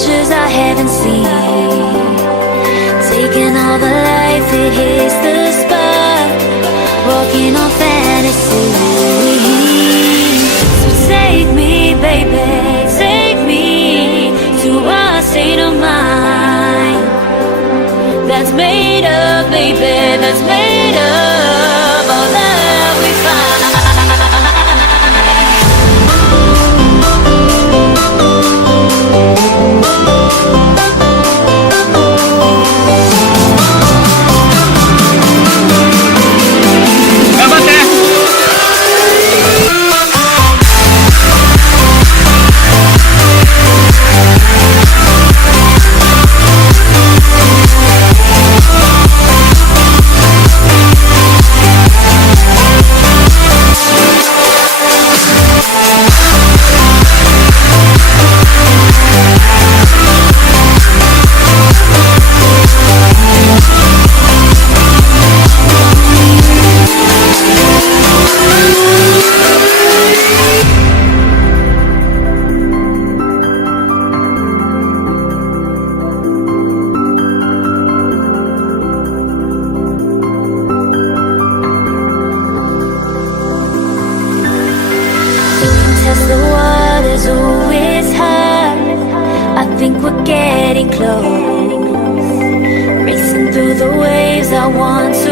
adventures I haven't seen. Taking all the life, it hits the spot. Walking on fantasy. So take me, baby, take me to a state of mind that's made up, baby, that's made up all that we find. Test the waters, oh it's hard. I think we're getting close. Racing through the waves, I want to